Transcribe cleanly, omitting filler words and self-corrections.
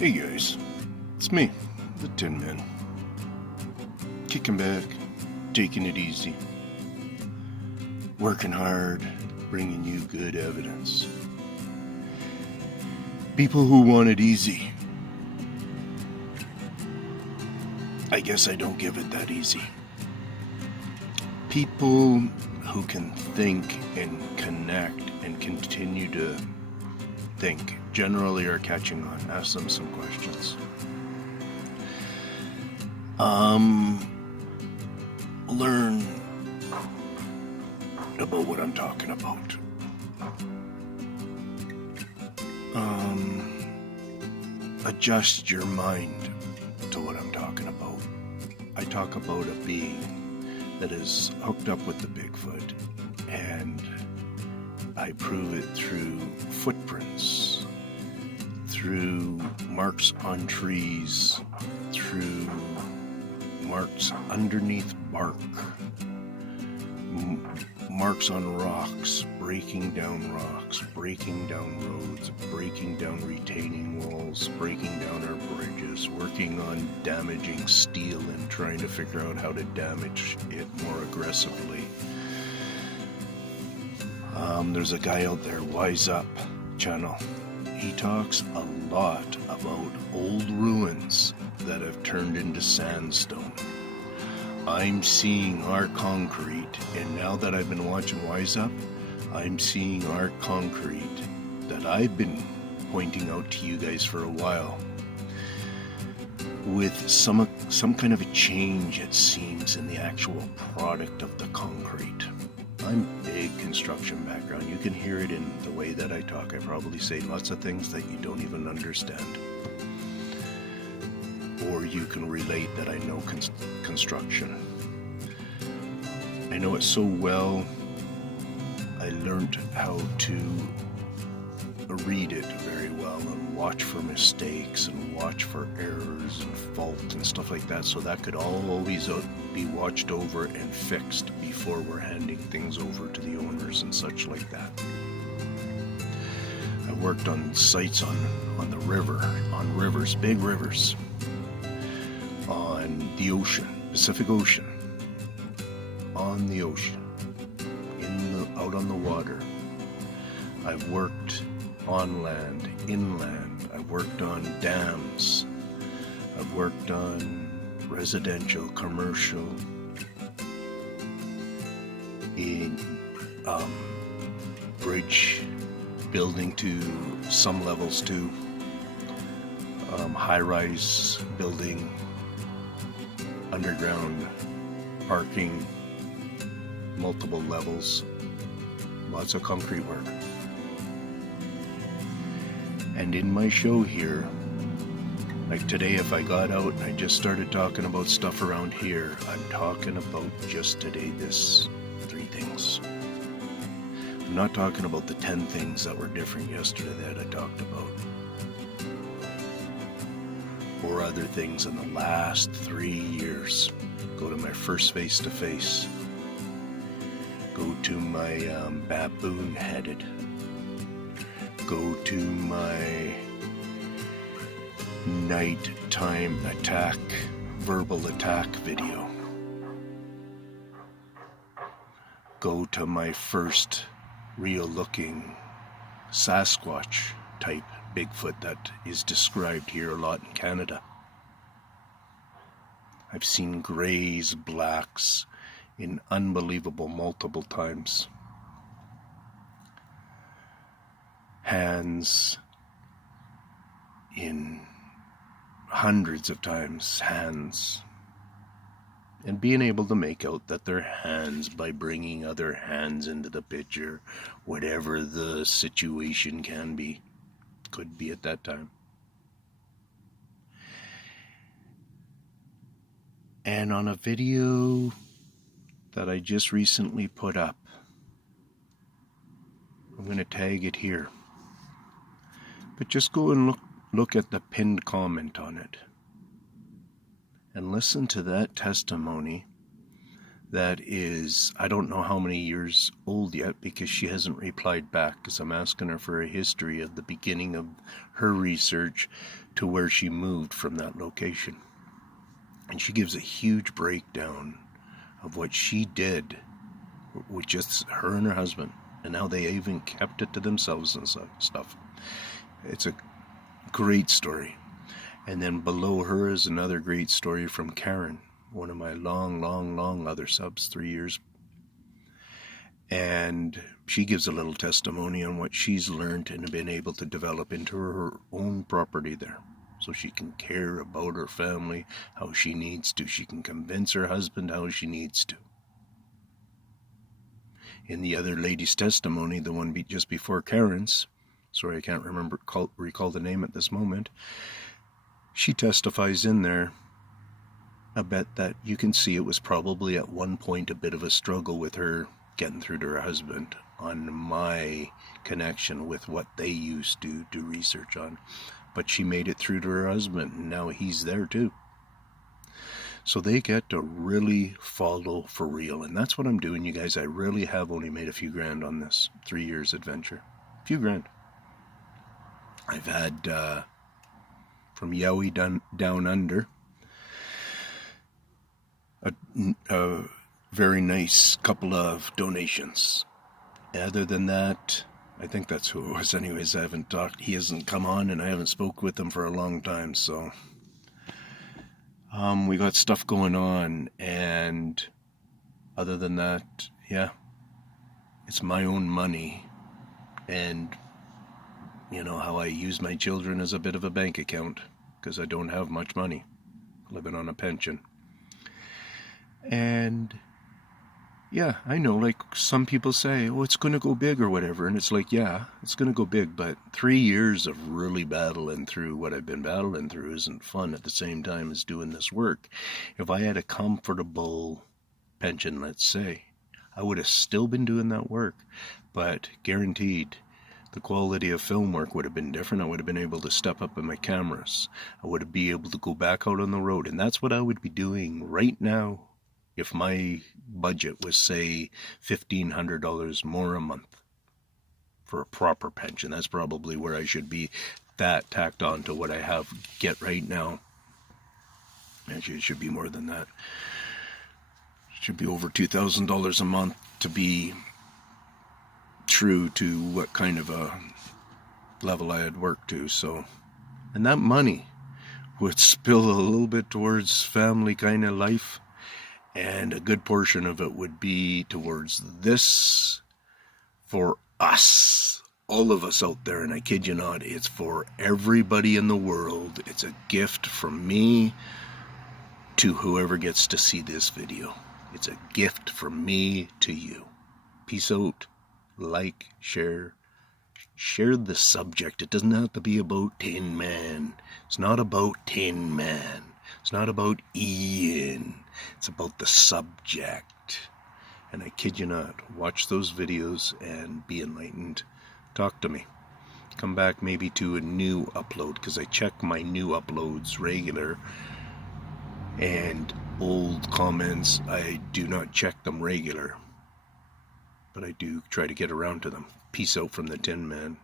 Hey guys, it's me, the Tin Man. Kicking back, taking it easy, working hard, bringing you good evidence. People who want it easy. I guess I don't give it that easy. People who can think and connect and continue to think generally are catching on. Ask them some questions. Learn about what I'm talking about. Adjust your mind to what I'm talking about. I talk about a being that is hooked up with the Bigfoot, and I prove it through footprints, through marks on trees, through marks underneath bark, marks on rocks, breaking down roads, breaking down retaining walls, breaking down our bridges, working on damaging steel and trying to figure out how to damage it more aggressively. There's a guy out there, Wise Up channel. He talks a lot about old ruins that have turned into sandstone. I'm seeing our concrete, and now that I've been watching Wise Up, I'm seeing our concrete that I've been pointing out to you guys for a while, with some kind of a change, it seems, in the actual product of the concrete. I'm big construction background. You can hear it in the way that I talk. I probably say lots of things that you don't even understand. Or you can relate that I know construction. I know it so well, I learned how to read it very well and watch for mistakes and watch for errors and fault and stuff like that, so that could always be watched over and fixed before we're handing things over to the owners and such like that. I worked on sites on the river, on rivers, big rivers, on the ocean, Pacific Ocean, on the ocean, out on the water. I've worked on land, inland. I've worked on dams. I've worked on residential, commercial, in bridge building to some levels too, high-rise building, underground parking, multiple levels, lots of concrete work. And in my show here, like today, if I got out and I just started talking about stuff around here, I'm talking about just today this 3 things. I'm not talking about the 10 things that were different yesterday that I talked about, or other things in the last 3 years. Go to my first face-to-face. Go to my baboon-headed. Go to my nighttime attack, verbal attack video. Go to my first real-looking Sasquatch type Bigfoot that is described here a lot in Canada. I've seen grays, blacks in unbelievable multiple times. Hands in hundreds of times, hands. And being able to make out that they're hands by bringing other hands into the picture, whatever the situation can be, could be at that time. And on a video that I just recently put up, I'm going to tag it here. But just go and look at the pinned comment on it. And listen to that testimony that is, I don't know how many years old yet, because she hasn't replied back, because I'm asking her for a history of the beginning of her research to where she moved from that location. And she gives a huge breakdown of what she did with just her and her husband, and how they even kept it to themselves and stuff. It's a great story. And then below her is another great story from Karen, one of my long other subs, 3 years. And she gives a little testimony on what she's learned and been able to develop into her own property there. So she can care about her family how she needs to. She can convince her husband how she needs to. In the other lady's testimony, the one just before Karen's, sorry I can't recall the name at this moment, she testifies in there a bit that you can see it was probably at one point a bit of a struggle with her getting through to her husband on my connection with what they used to do research on. But she made it through to her husband, and now he's there too. So they get to really follow for real, and that's what I'm doing, you guys. I really have only made a few grand on this 3 years adventure. A few grand. I've had from Yowie down under a very nice couple of donations. Other than that, I think that's who it was anyways. I haven't talked, he hasn't come on, and I haven't spoke with him for a long time, so we got stuff going on. And other than that, yeah, it's my own money, and you know how I use my children as a bit of a bank account, because I don't have much money, living on a pension. And yeah, I know, like some people say, oh, it's going to go big or whatever. And it's like, yeah, it's going to go big. But 3 years of really battling through what I've been battling through isn't fun at the same time as doing this work. If I had a comfortable pension, let's say, I would have still been doing that work. But guaranteed, the quality of film work would have been different. I would have been able to step up in my cameras. I would have been able to go back out on the road. And that's what I would be doing right now if my budget was, say, $1,500 more a month for a proper pension. That's probably where I should be, that tacked on to what I get right now. Actually, it should be more than that. It should be over $2,000 a month to be true to what kind of a level I had worked to. So, and that money would spill a little bit towards family kind of life, and a good portion of it would be towards this for us, all of us out there. And I kid you not, it's for everybody in the world. It's a gift from me to whoever gets to see this video. It's a gift from me to you. Peace out. Like, share the subject. It doesn't have to be about Tin Man. It's not about Tin Man. It's not about Ian. It's about the subject. And I kid you not, watch those videos and be enlightened. Talk to me. Come back maybe to a new upload, because I check my new uploads regular, and old comments, I do not check them regular. But I do try to get around to them. Peace out from the Tin Man.